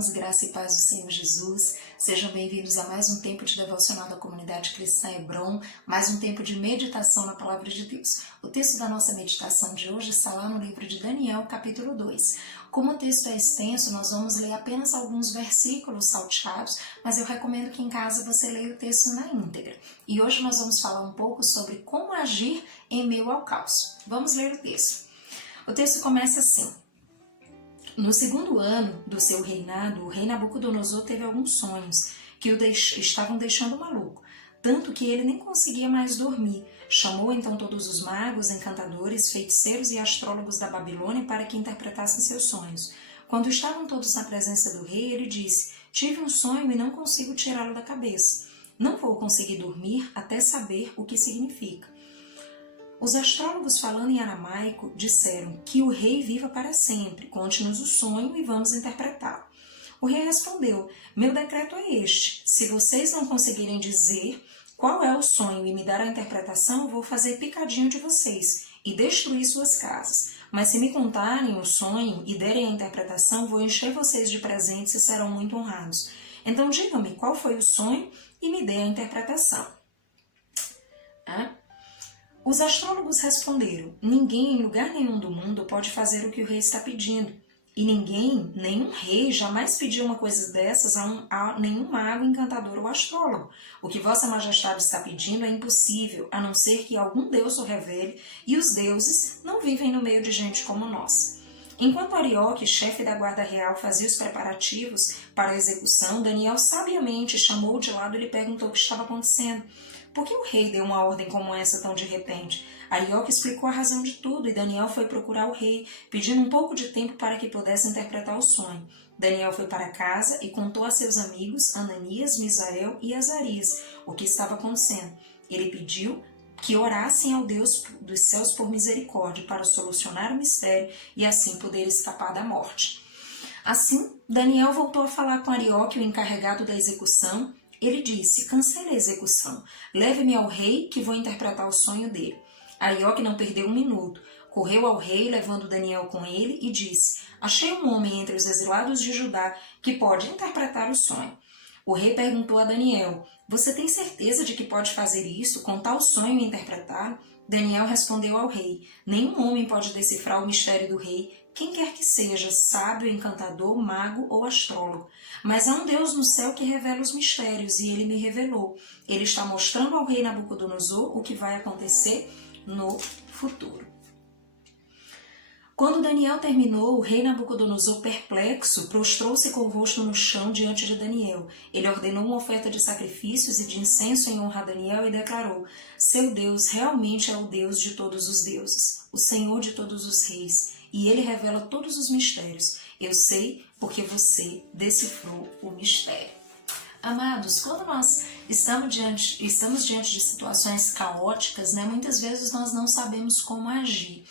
irmãos, graça e paz do Senhor Jesus, sejam bem-vindos a mais um tempo de devocional da comunidade cristã Hebron, mais um tempo de meditação na palavra de Deus. O texto da nossa meditação de hoje está lá no livro de Daniel, capítulo 2. Como o texto é extenso, nós vamos ler apenas alguns versículos salteados, mas eu recomendo que em casa você leia o texto na íntegra. E hoje nós vamos falar um pouco sobre como agir em meio ao caos. Vamos ler o texto. O texto começa assim. No segundo ano do seu reinado, o rei Nabucodonosor teve alguns sonhos que o estavam deixando maluco, tanto que ele nem conseguia mais dormir. Chamou então todos os magos, encantadores, feiticeiros e astrólogos da Babilônia para que interpretassem seus sonhos. Quando estavam todos na presença do rei, ele disse: "Tive um sonho e não consigo tirá-lo da cabeça. Não vou conseguir dormir até saber o que significa." Os astrólogos, falando em aramaico, disseram: "Que o rei viva para sempre, conte-nos o sonho e vamos interpretá-lo." O rei respondeu: "Meu decreto é este: se vocês não conseguirem dizer qual é o sonho e me dar a interpretação, vou fazer picadinho de vocês e destruir suas casas. Mas se me contarem o sonho e derem a interpretação, vou encher vocês de presentes e serão muito honrados. Então digam-me qual foi o sonho e me dê a interpretação." Os astrólogos responderam: "Ninguém em lugar nenhum do mundo pode fazer o que o rei está pedindo. E ninguém, nenhum rei, jamais pediu uma coisa dessas a nenhum mago, encantador ou astrólogo. O que Vossa Majestade está pedindo é impossível, a não ser que algum deus o revele, e os deuses não vivem no meio de gente como nós." Enquanto Arioque, chefe da guarda real, fazia os preparativos para a execução, Daniel sabiamente chamou-o de lado e lhe perguntou o que estava acontecendo. Por que o rei deu uma ordem como essa tão de repente? Arioque explicou a razão de tudo e Daniel foi procurar o rei, pedindo um pouco de tempo para que pudesse interpretar o sonho. Daniel foi para casa e contou a seus amigos Ananias, Misael e Azarias o que estava acontecendo. Ele pediu que orassem ao Deus dos céus por misericórdia para solucionar o mistério e assim poder escapar da morte. Assim, Daniel voltou a falar com Arioque, o encarregado da execução. Ele disse: "Cancele a execução. Leve-me ao rei que vou interpretar o sonho dele." Arioque não perdeu um minuto. Correu ao rei, levando Daniel com ele, e disse: "Achei um homem entre os exilados de Judá que pode interpretar o sonho." O rei perguntou a Daniel: "Você tem certeza de que pode fazer isso, contar o sonho e interpretá-lo?" Daniel respondeu ao rei: "Nenhum homem pode decifrar o mistério do rei, quem quer que seja, sábio, encantador, mago ou astrólogo. Mas há um Deus no céu que revela os mistérios, e ele me revelou. Ele está mostrando ao rei Nabucodonosor o que vai acontecer no futuro." Quando Daniel terminou, o rei Nabucodonosor, perplexo, prostrou-se com o rosto no chão diante de Daniel. Ele ordenou uma oferta de sacrifícios e de incenso em honra a Daniel e declarou: "Seu Deus realmente é o Deus de todos os deuses, o Senhor de todos os reis, e ele revela todos os mistérios. Eu sei porque você decifrou o mistério." Amados, quando nós estamos diante de situações caóticas, muitas vezes nós não sabemos como agir.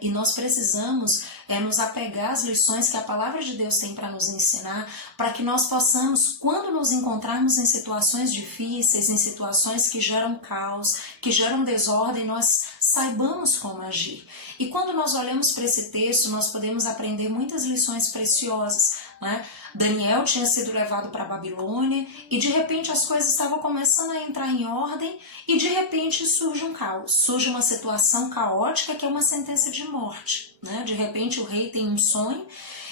E nós precisamos nos apegar às lições que a palavra de Deus tem para nos ensinar, para que nós possamos, quando nos encontrarmos em situações difíceis, em situações que geram caos, que geram desordem, nós saibamos como agir. E quando nós olhamos para esse texto, nós podemos aprender muitas lições preciosas. Daniel tinha sido levado para a Babilônia e de repente as coisas estavam começando a entrar em ordem e de repente surge um caos, surge uma situação caótica que é uma sentença de morte. De repente o rei tem um sonho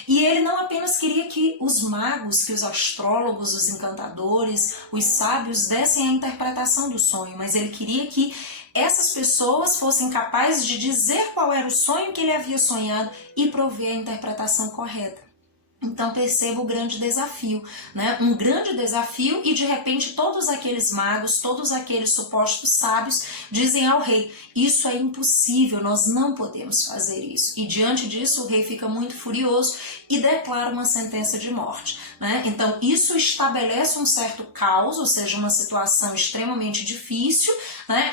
e ele não apenas queria que os magos, que os astrólogos, os encantadores, os sábios dessem a interpretação do sonho, mas ele queria que essas pessoas fossem capazes de dizer qual era o sonho que ele havia sonhado e prover a interpretação correta. Então perceba o grande desafio, um grande desafio, e de repente todos aqueles magos, todos aqueles supostos sábios dizem ao rei: "Isso é impossível, nós não podemos fazer isso." E diante disso o rei fica muito furioso e declara uma sentença de morte. Então isso estabelece um certo caos, ou seja, uma situação extremamente difícil,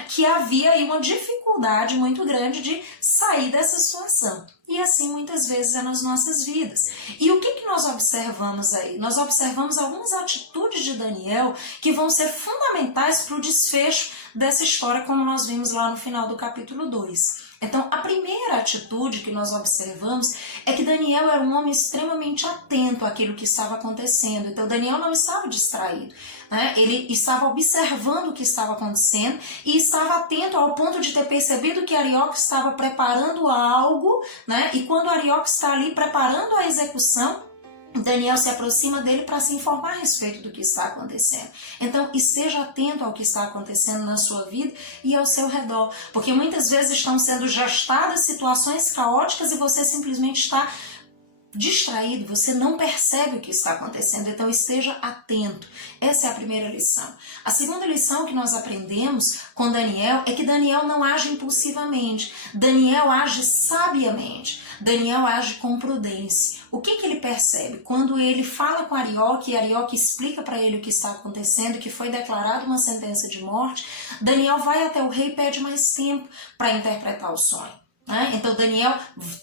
que havia aí uma dificuldade muito grande de sair dessa situação. E assim muitas vezes é nas nossas vidas. E o que nós observamos aí? Nós observamos algumas atitudes de Daniel que vão ser fundamentais para o desfecho dessa história, como nós vimos lá no final do capítulo 2. Então, a primeira atitude que nós observamos é que Daniel era um homem extremamente atento àquilo que estava acontecendo. Então, Daniel não estava distraído, né? Ele estava observando o que estava acontecendo e estava atento ao ponto de ter percebido que Arioque estava preparando algo, né? E quando Arioque está ali preparando a execução, Daniel se aproxima dele para se informar a respeito do que está acontecendo. Então, esteja atento ao que está acontecendo na sua vida e ao seu redor, porque muitas vezes estão sendo gestadas situações caóticas e você simplesmente está distraído, você não percebe o que está acontecendo, então esteja atento. Essa é a primeira lição. A segunda lição que nós aprendemos com Daniel é que Daniel não age impulsivamente, Daniel age sabiamente, Daniel age com prudência. O que ele percebe? Quando ele fala com Arioque e Arioque explica para ele o que está acontecendo, que foi declarada uma sentença de morte, Daniel vai até o rei e pede mais tempo para interpretar o sonho. Então Daniel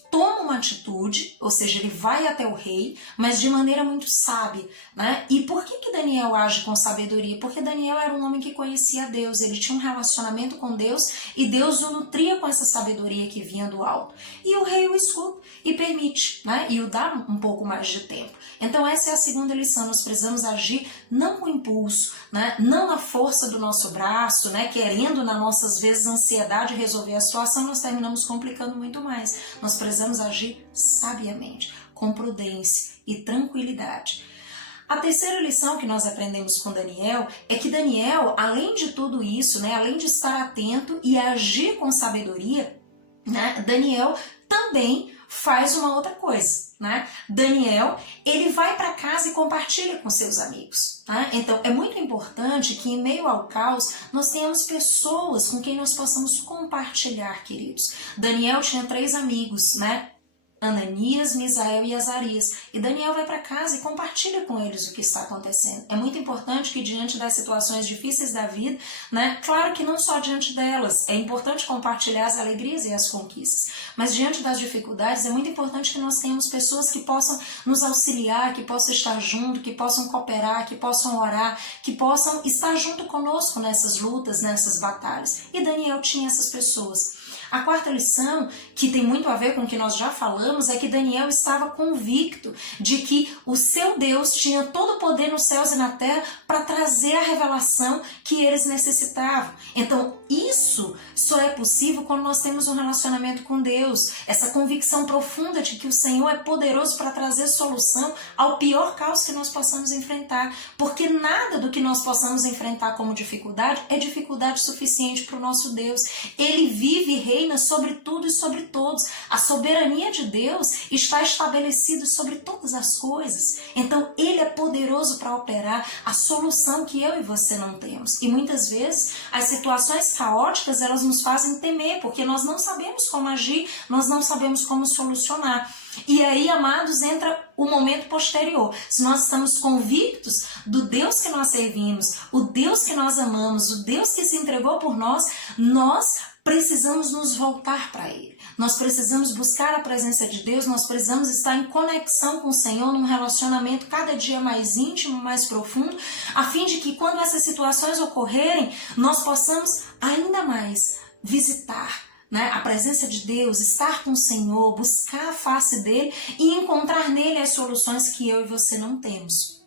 toma uma atitude, ou seja, ele vai até o rei, mas de maneira muito sábia, né? E por que Daniel age com sabedoria? Porque Daniel era um homem que conhecia Deus, ele tinha um relacionamento com Deus e Deus o nutria com essa sabedoria que vinha do alto. E o rei o escuta e permite, né? E o dá um pouco mais de tempo. Então essa é a segunda lição, nós precisamos agir não com impulso, né? Não na força do nosso braço, né? Querendo na nossa, às vezes, ansiedade resolver a situação, nós terminamos complicando muito mais. Nós precisamos agir sabiamente, com prudência e tranquilidade. A terceira lição que nós aprendemos com Daniel é que Daniel, além de tudo isso, né? Além de estar atento e agir com sabedoria, né? Daniel também faz uma outra coisa, né? Daniel, ele vai para casa e compartilha com seus amigos, né? Então, é muito importante que em meio ao caos, nós tenhamos pessoas com quem nós possamos compartilhar, queridos. Daniel tinha 3 amigos, né? Ananias, Misael e Azarias. E Daniel vai para casa e compartilha com eles o que está acontecendo. É muito importante que diante das situações difíceis da vida, né, claro que não só diante delas, é importante compartilhar as alegrias e as conquistas, mas diante das dificuldades é muito importante que nós tenhamos pessoas que possam nos auxiliar, que possam estar junto, que possam cooperar, que possam orar, que possam estar junto conosco nessas lutas, nessas batalhas. E Daniel tinha essas pessoas. A quarta lição, que tem muito a ver com o que nós já falamos, é que Daniel estava convicto de que o seu Deus tinha todo o poder nos céus e na terra para trazer a revelação que eles necessitavam. Então, isso só é possível quando nós temos um relacionamento com Deus, essa convicção profunda de que o Senhor é poderoso para trazer solução ao pior caos que nós possamos enfrentar, porque nada do que nós possamos enfrentar como dificuldade é dificuldade suficiente para o nosso Deus. Ele vive e reina sobre tudo e sobre todos. A soberania de Deus está estabelecida sobre todas as coisas. Então, Ele é poderoso para operar a solução que eu e você não temos. E muitas vezes, as situações caóticas, elas nos fazem temer, porque nós não sabemos como agir, nós não sabemos como solucionar. E aí, amados, entra o momento posterior. Se nós estamos convictos do Deus que nós servimos, o Deus que nós amamos, o Deus que se entregou por nós, nós precisamos nos voltar para Ele. Nós precisamos buscar a presença de Deus, nós precisamos estar em conexão com o Senhor, num relacionamento cada dia mais íntimo, mais profundo, a fim de que quando essas situações ocorrerem, nós possamos ainda mais visitar, né, a presença de Deus, estar com o Senhor, buscar a face dEle e encontrar nele as soluções que eu e você não temos.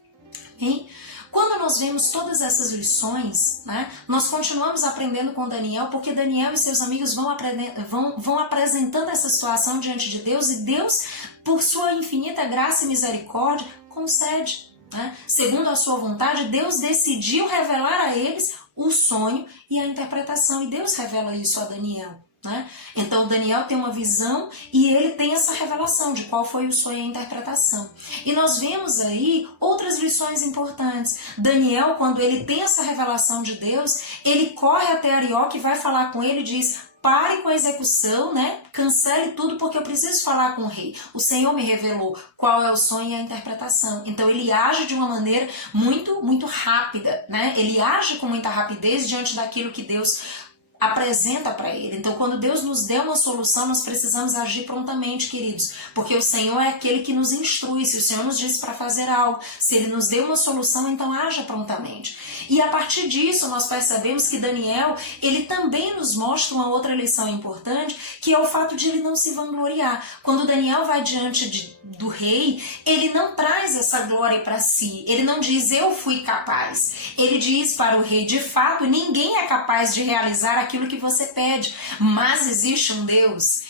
Hein? Quando nós vemos todas essas lições, né, nós continuamos aprendendo com Daniel, porque Daniel e seus amigos vão apresentando essa situação diante de Deus e Deus, por sua infinita graça e misericórdia, concede. Né? Segundo a sua vontade, Deus decidiu revelar a eles o sonho e a interpretação, e Deus revela isso a Daniel. Né? Então Daniel tem uma visão e ele tem essa revelação de qual foi o sonho e a interpretação. E nós vemos aí outras lições importantes. Daniel, quando ele tem essa revelação de Deus, ele corre até Arioque e vai falar com ele e diz: pare com a execução, né? Cancele tudo porque eu preciso falar com o rei. O Senhor me revelou qual é o sonho e a interpretação. Então ele age de uma maneira muito rápida, né? Ele age com muita rapidez diante daquilo que Deus apresenta para ele. Então, quando Deus nos deu uma solução, nós precisamos agir prontamente, queridos, porque o Senhor é aquele que nos instrui. Se o Senhor nos disse para fazer algo, se Ele nos deu uma solução, então haja prontamente. E a partir disso, nós percebemos que Daniel, ele também nos mostra uma outra lição importante, que é o fato de ele não se vangloriar. Quando Daniel vai diante do rei, ele não traz essa glória para si, ele não diz, eu fui capaz. Ele diz para o rei, de fato, ninguém é capaz de realizar aquilo que você pede, mas existe um Deus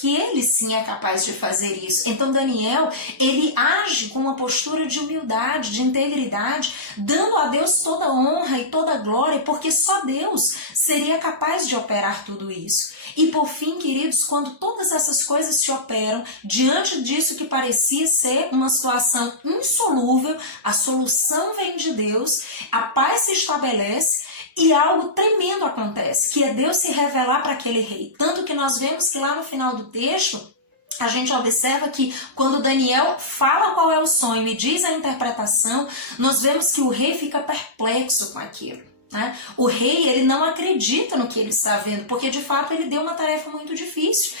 que ele sim é capaz de fazer isso. Então Daniel, ele age com uma postura de humildade, de integridade, dando a Deus toda a honra e toda a glória, porque só Deus seria capaz de operar tudo isso. E por fim, queridos, quando todas essas coisas se operam, diante disso que parecia ser uma situação insolúvel, a solução vem de Deus, a paz se estabelece, e algo tremendo acontece, que é Deus se revelar para aquele rei. Tanto que nós vemos que lá no final do texto, a gente observa que quando Daniel fala qual é o sonho e diz a interpretação, nós vemos que o rei fica perplexo com aquilo. O rei, ele não acredita no que ele está vendo, porque de fato ele deu uma tarefa muito difícil,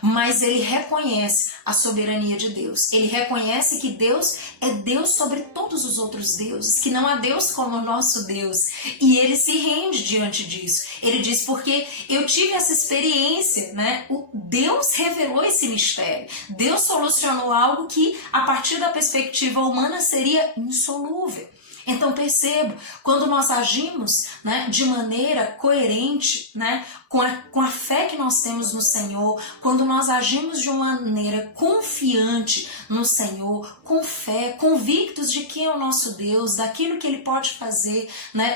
mas ele reconhece a soberania de Deus. Ele reconhece que Deus é Deus sobre todos os outros deuses, que não há Deus como o nosso Deus. E ele se rende diante disso. Ele diz, porque eu tive essa experiência, O Deus revelou esse mistério. Deus solucionou algo que, a partir da perspectiva humana, seria insolúvel. Então percebo, quando nós agimos de maneira coerente, com a fé que nós temos no Senhor, quando nós agimos de uma maneira confiante no Senhor, com fé, convictos de quem é o nosso Deus, daquilo que Ele pode fazer,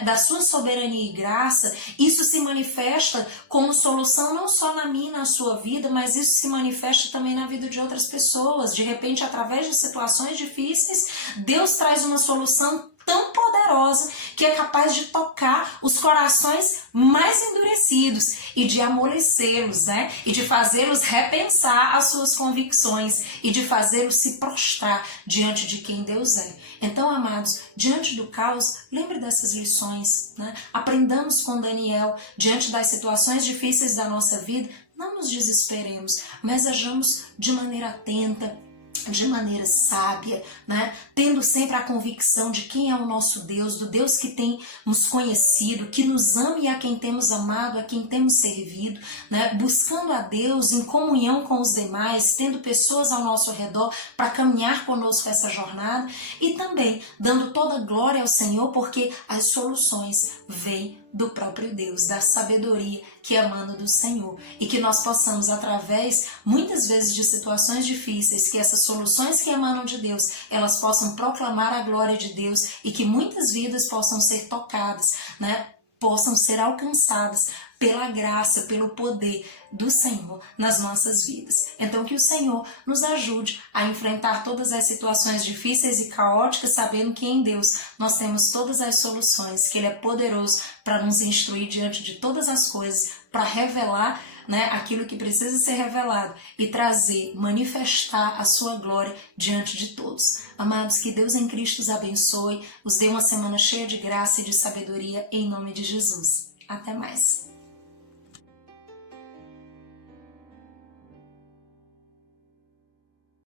da sua soberania e graça, isso se manifesta como solução não só na minha e na sua vida, mas isso se manifesta também na vida de outras pessoas. De repente, através de situações difíceis, Deus traz uma solução tão poderosa que é capaz de tocar os corações mais endurecidos e de amolecê-los, e de fazê-los repensar as suas convicções e de fazê-los se prostrar diante de quem Deus é. Então, amados, diante do caos, lembre dessas lições, Aprendamos com Daniel, diante das situações difíceis da nossa vida, não nos desesperemos, mas ajamos de maneira atenta, de maneira sábia, Tendo sempre a convicção de quem é o nosso Deus, do Deus que tem nos conhecido, que nos ama e a quem temos amado, a quem temos servido, Buscando a Deus em comunhão com os demais, tendo pessoas ao nosso redor para caminhar conosco essa jornada e também dando toda glória ao Senhor, porque as soluções vêm do próprio Deus, da sabedoria que emana do Senhor, e que nós possamos, através, muitas vezes, de situações difíceis, que essas soluções que emanam de Deus, elas possam proclamar a glória de Deus e que muitas vidas possam ser tocadas, possam ser alcançadas pela graça, pelo poder do Senhor nas nossas vidas. Então que o Senhor nos ajude a enfrentar todas as situações difíceis e caóticas, sabendo que em Deus nós temos todas as soluções, que Ele é poderoso para nos instruir diante de todas as coisas, para revelar aquilo que precisa ser revelado e trazer, manifestar a sua glória diante de todos. Amados, que Deus em Cristo os abençoe, os dê uma semana cheia de graça e de sabedoria, em nome de Jesus. Até mais.